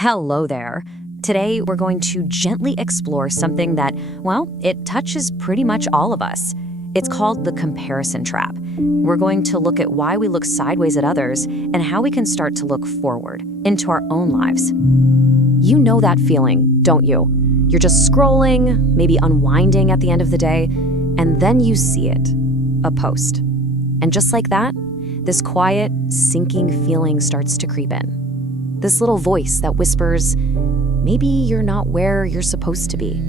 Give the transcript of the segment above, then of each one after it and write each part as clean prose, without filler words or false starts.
Hello there. Today, we're going to gently explore something that, well, it touches pretty much all of us. It's called the comparison trap. We're going to look at why we look sideways at others and how we can start to look forward into our own lives. You know that feeling, don't you? You're just scrolling, maybe unwinding at the end of the day, and then you see it, a post. And just like that, this quiet, sinking feeling starts to creep in. This little voice that whispers, maybe you're not where you're supposed to be.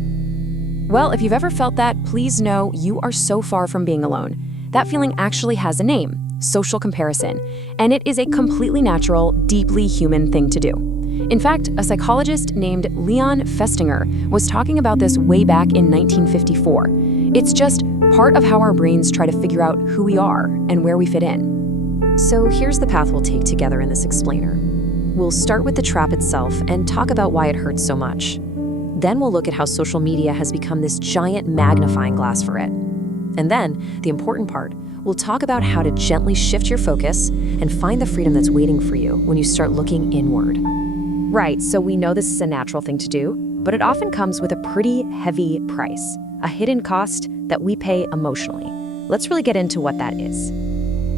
Well, if you've ever felt that, please know you are so far from being alone. That feeling actually has a name, social comparison, and it is a completely natural, deeply human thing to do. In fact, a psychologist named Leon Festinger was talking about this way back in 1954. It's just part of how our brains try to figure out who we are and where we fit in. So here's the path we'll take together in this explainer. We'll start with the trap itself and talk about why it hurts so much. Then we'll look at how social media has become this giant magnifying glass for it. And then, the important part, we'll talk about how to gently shift your focus and find the freedom that's waiting for you when you start looking inward. Right, so we know this is a natural thing to do, but it often comes with a pretty heavy price, a hidden cost that we pay emotionally. Let's really get into what that is.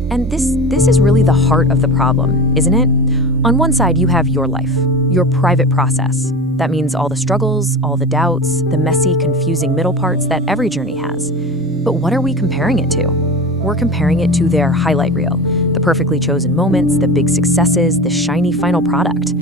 And this is really the heart of the problem, isn't it? On one side, you have your life, your private process. That means all the struggles, all the doubts, the messy, confusing middle parts that every journey has. But what are we comparing it to? We're comparing it to their highlight reel, the perfectly chosen moments, the big successes, the shiny final product.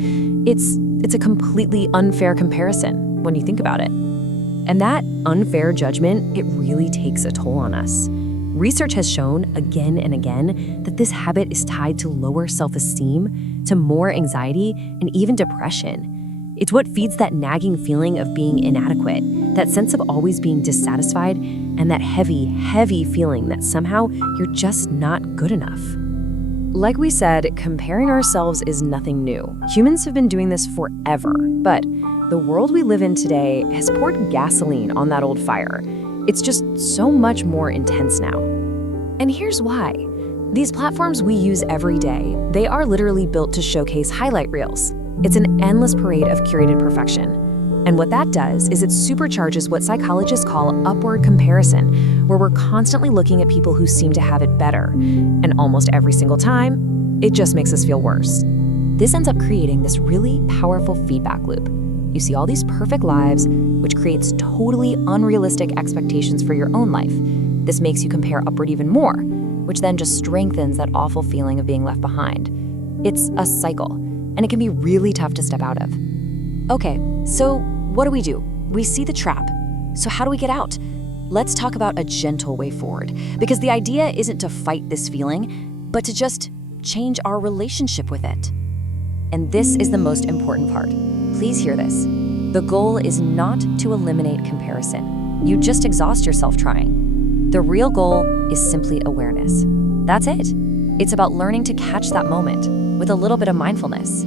It's a completely unfair comparison when you think about it. And that unfair judgment, it really takes a toll on us. Research has shown again and again that this habit is tied to lower self-esteem, to more anxiety, and even depression. It's what feeds that nagging feeling of being inadequate, that sense of always being dissatisfied, and that heavy, heavy feeling that somehow you're just not good enough. Like we said, comparing ourselves is nothing new. Humans have been doing this forever, but the world we live in today has poured gasoline on that old fire. It's just so much more intense now. And here's why. These platforms we use every day, they are literally built to showcase highlight reels. It's an endless parade of curated perfection. And what that does is it supercharges what psychologists call upward comparison, where we're constantly looking at people who seem to have it better. And almost every single time, it just makes us feel worse. This ends up creating this really powerful feedback loop. You see all these perfect lives, which creates totally unrealistic expectations for your own life. This makes you compare upward even more, which then just strengthens that awful feeling of being left behind. It's a cycle, and it can be really tough to step out of. Okay, so what do? We see the trap. So how do we get out? Let's talk about a gentle way forward, because the idea isn't to fight this feeling, but to just change our relationship with it. And this is the most important part. Please hear this. The goal is not to eliminate comparison. You just exhaust yourself trying. The real goal is simply awareness. That's it. It's about learning to catch that moment with a little bit of mindfulness.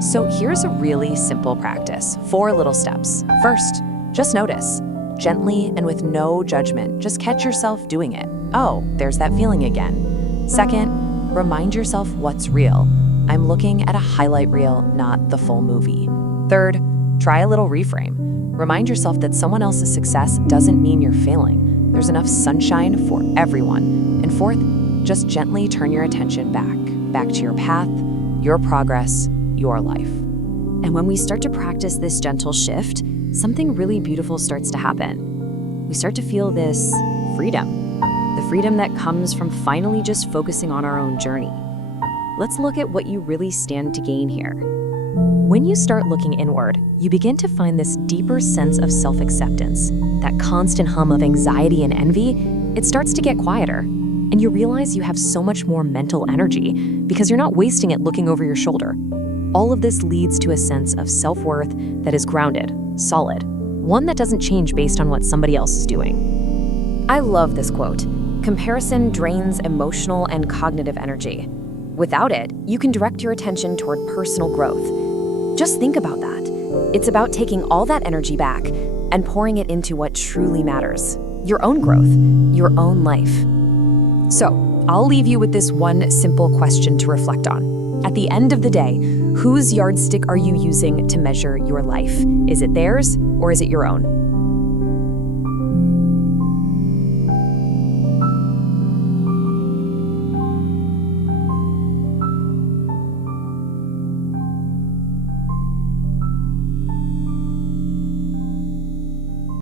So here's a really simple practice, 4 little steps. First, just notice, gently and with no judgment, just catch yourself doing it. Oh, there's that feeling again. Second, remind yourself what's real. I'm looking at a highlight reel, not the full movie. Third, try a little reframe. Remind yourself that someone else's success doesn't mean you're failing. There's enough sunshine for everyone. And fourth, just gently turn your attention back to your path, your progress, your life. And when we start to practice this gentle shift, something really beautiful starts to happen. We start to feel this freedom, the freedom that comes from finally just focusing on our own journey. Let's look at what you really stand to gain here. When you start looking inward, you begin to find this deeper sense of self-acceptance. That constant hum of anxiety and envy, it starts to get quieter. And you realize you have so much more mental energy because you're not wasting it looking over your shoulder. All of this leads to a sense of self-worth that is grounded, solid, one that doesn't change based on what somebody else is doing. I love this quote. Comparison drains emotional and cognitive energy. Without it, you can direct your attention toward personal growth. Just think about that. It's about taking all that energy back and pouring it into what truly matters, your own growth, your own life. So, I'll leave you with this one simple question to reflect on. At the end of the day, Whose yardstick are you using to measure your life? Is it theirs or is it your own?